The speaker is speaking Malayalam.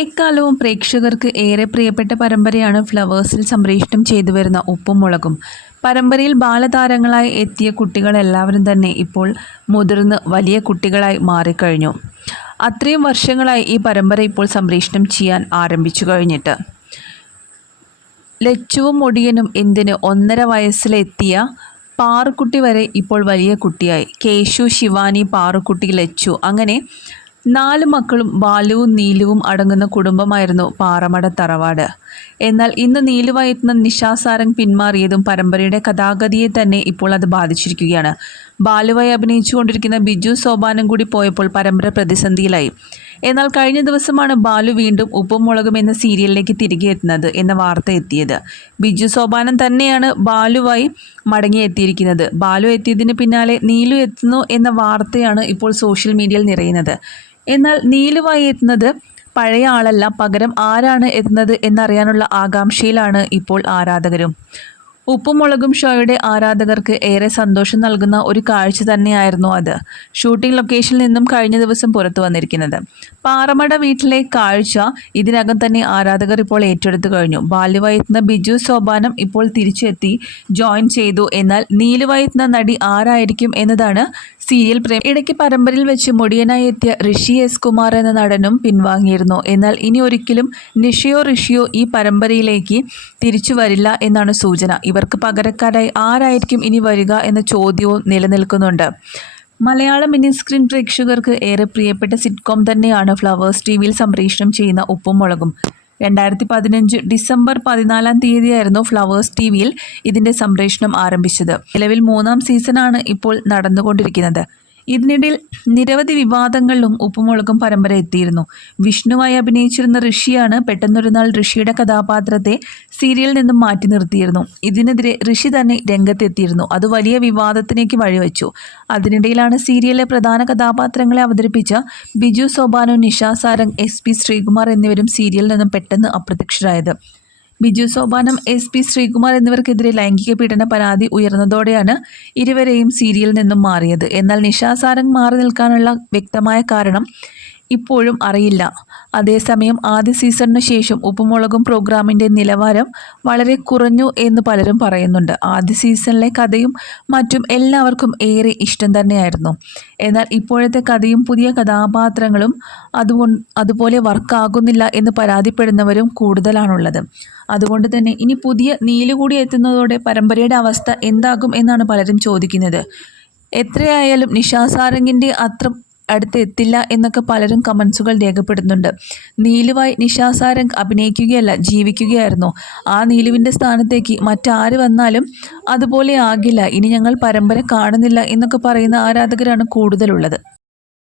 എക്കാലവും പ്രേക്ഷകർക്ക് ഏറെ പ്രിയപ്പെട്ട പരമ്പരയാണ് ഫ്ലവേഴ്സിൽ സംപ്രേഷണം ചെയ്തു വരുന്ന ഉപ്പും മുളകും. പരമ്പരയിൽ ബാലതാരങ്ങളായി എത്തിയ കുട്ടികളെല്ലാവരും തന്നെ ഇപ്പോൾ മുതിർന്ന് വലിയ കുട്ടികളായി മാറിക്കഴിഞ്ഞു. അത്രയും വർഷങ്ങളായി ഈ പരമ്പര ഇപ്പോൾ സംപ്രേഷണം ചെയ്യാൻ ആരംഭിച്ചു കഴിഞ്ഞിട്ട്. ലച്ചുവും മുടിയനും എന്തിന് 1.5 വയസ്സിലെത്തിയ പാറുക്കുട്ടി വരെ ഇപ്പോൾ വലിയ കുട്ടിയായി. കേശു, ശിവാനി, പാറുക്കുട്ടി, ലച്ചു അങ്ങനെ 4 മക്കളും ബാലുവും നീലുവും അടങ്ങുന്ന കുടുംബമായിരുന്നു പാറമട തറവാട്. എന്നാൽ ഇന്ന് നീലുവായി എത്തുന്ന നിഷ സാരംഗ് പിന്മാറിയതും പരമ്പരയുടെ കഥാഗതിയെ തന്നെ ഇപ്പോൾ അത് ബാധിച്ചിരിക്കുകയാണ്. ബാലുവായി അഭിനയിച്ചുകൊണ്ടിരിക്കുന്ന ബിജു സോപാനം കൂടി പോയപ്പോൾ പരമ്പര പ്രതിസന്ധിയിലായി. എന്നാൽ കഴിഞ്ഞ ദിവസമാണ് ബാലു വീണ്ടും ഉപ്പും മുളകും എന്ന സീരിയലിലേക്ക് തിരികെ എത്തുന്നത് എന്ന വാർത്ത എത്തിയത്. ബിജു സോപാനം തന്നെയാണ് ബാലുവായി മടങ്ങിയെത്തിയിരിക്കുന്നത്. ബാലു എത്തിയതിന് പിന്നാലെ നീലു എത്തുന്നു എന്ന വാർത്തയാണ് ഇപ്പോൾ സോഷ്യൽ മീഡിയയിൽ നിറയുന്നത്. എന്നാൽ നീലുവായി എത്തുന്നത് പഴയ ആളല്ല, പകരം ആരാണ് എത്തുന്നത് എന്നറിയാനുള്ള ആകാംക്ഷയിലാണ് ഇപ്പോൾ ആരാധകരും. ഉപ്പും മുളകും ഷോയുടെ ആരാധകർക്ക് ഏറെ സന്തോഷം നൽകുന്ന ഒരു കാഴ്ച തന്നെയായിരുന്നു അത്. ഷൂട്ടിംഗ് ലൊക്കേഷനിൽ നിന്നും കഴിഞ്ഞ ദിവസം പുറത്തു വന്നിരിക്കുന്നത് പാറമട വീട്ടിലെ കാഴ്ച ഇതിനകം തന്നെ ആരാധകർ ഇപ്പോൾ ഏറ്റെടുത്തു കഴിഞ്ഞു. ബാലുവായി എത്തുന്ന ബിജു സോപാനം ഇപ്പോൾ തിരിച്ചെത്തി ജോയിൻ ചെയ്തു. എന്നാൽ നീലുവായി എത്തുന്ന നടി ആരായിരിക്കും എന്നതാണ് സീരിയൽ പ്രേം. ഇടയ്ക്ക് പരമ്പരയിൽ വെച്ച് മുടിയനായി എത്തിയ ഋഷി എസ് കുമാർ എന്ന നടനും പിൻവാങ്ങിയിരുന്നു. എന്നാൽ ഇനി ഒരിക്കലും നിഷയോ ഋഷിയോ ഈ പരമ്പരയിലേക്ക് തിരിച്ചു വരില്ല എന്നാണ് സൂചന. ഇവർക്ക് പകരക്കാരായി ആരായിരിക്കും ഇനി വരിക എന്ന ചോദ്യവും നിലനിൽക്കുന്നുണ്ട്. മലയാളം മിനി സ്ക്രീൻ പ്രേക്ഷകർക്ക് ഏറെ പ്രിയപ്പെട്ട സിറ്റ്കോം തന്നെയാണ് ഫ്ലവേഴ്സ് ടിവിയിൽ സംപ്രേഷണം ചെയ്യുന്ന ഉപ്പും മുളകും. 2015 ഡിസംബർ 14 തീയതിയായിരുന്നു ഫ്ലവേഴ്സ് ടിവിയിൽ ഇതിൻ്റെ സംപ്രേഷണം ആരംഭിച്ചത്. നിലവിൽ 3ാം സീസണാണ് ഇപ്പോൾ നടന്നുകൊണ്ടിരിക്കുന്നത്. ഇതിനിടയിൽ നിരവധി വിവാദങ്ങളിലും ഉപ്പുമുളകും പരമ്പര എത്തിയിരുന്നു. വിഷ്ണുവായി അഭിനയിച്ചിരുന്ന ഋഷിയാണ് പെട്ടെന്നൊരു നാൾ ഋഷിയുടെ കഥാപാത്രത്തെ സീരിയലിൽ നിന്നും മാറ്റി നിർത്തിയിരുന്നു. ഇതിനെതിരെ ഋഷി തന്നെ രംഗത്തെത്തിയിരുന്നു. അത് വലിയ വിവാദത്തിലേക്ക് വഴിവെച്ചു. അതിനിടയിലാണ് സീരിയലിലെ പ്രധാന കഥാപാത്രങ്ങളെ അവതരിപ്പിച്ച ബിജു സോപാനോ, നിഷ സാരംഗ്, SP ശ്രീകുമാർ എന്നിവരും സീരിയലിൽ നിന്നും പെട്ടെന്ന് അപ്രത്യക്ഷരായത്. ബിജു സോപാനം, SP ശ്രീകുമാർ എന്നിവർക്കെതിരെ ലൈംഗിക പീഡന പരാതി ഉയർന്നതോടെയാണ് ഇരുവരെയും സീരിയലിൽ നിന്നും മാറിയത്. എന്നാൽ നിഷ സാരംഗ് മാറി നിൽക്കാനുള്ള വ്യക്തമായ കാരണം ഇപ്പോഴും അറിയില്ല. അതേസമയം ആദ്യ സീസണിന് ശേഷം ഉപ്പുമുളകും പ്രോഗ്രാമിൻ്റെ നിലവാരം വളരെ കുറഞ്ഞു എന്ന് പലരും പറയുന്നുണ്ട്. ആദ്യ സീസണിലെ കഥയും മറ്റും എല്ലാവർക്കും ഏറെ ഇഷ്ടം തന്നെയായിരുന്നു. എന്നാൽ ഇപ്പോഴത്തെ കഥയും പുതിയ കഥാപാത്രങ്ങളും അതുപോലെ വർക്കാകുന്നില്ല എന്ന് പരാതിപ്പെടുന്നവരും കൂടുതലാണുള്ളത്. അതുകൊണ്ട് തന്നെ ഇനി പുതിയ നീലു കൂടി എത്തുന്നതോടെ പരമ്പരയുടെ അവസ്ഥ എന്താകും എന്നാണ് പലരും ചോദിക്കുന്നത്. എത്രയായാലും നിഷ സാരംഗിൻ്റെ അത്ര അടുത്ത് എത്തില്ല എന്നൊക്കെ പലരും കമൻസുകൾ രേഖപ്പെടുന്നുണ്ട്. നീലുവായി നിഷ സാരംഗ് അഭിനയിക്കുകയല്ല, ജീവിക്കുകയായിരുന്നു. ആ നീലുവിൻ്റെ സ്ഥാനത്തേക്ക് മറ്റാര് വന്നാലും അതുപോലെ ആകില്ല, ഇനി ഞങ്ങൾ പരമ്പര കാണുന്നില്ല എന്നൊക്കെ പറയുന്ന ആരാധകരാണ് കൂടുതലുള്ളത്.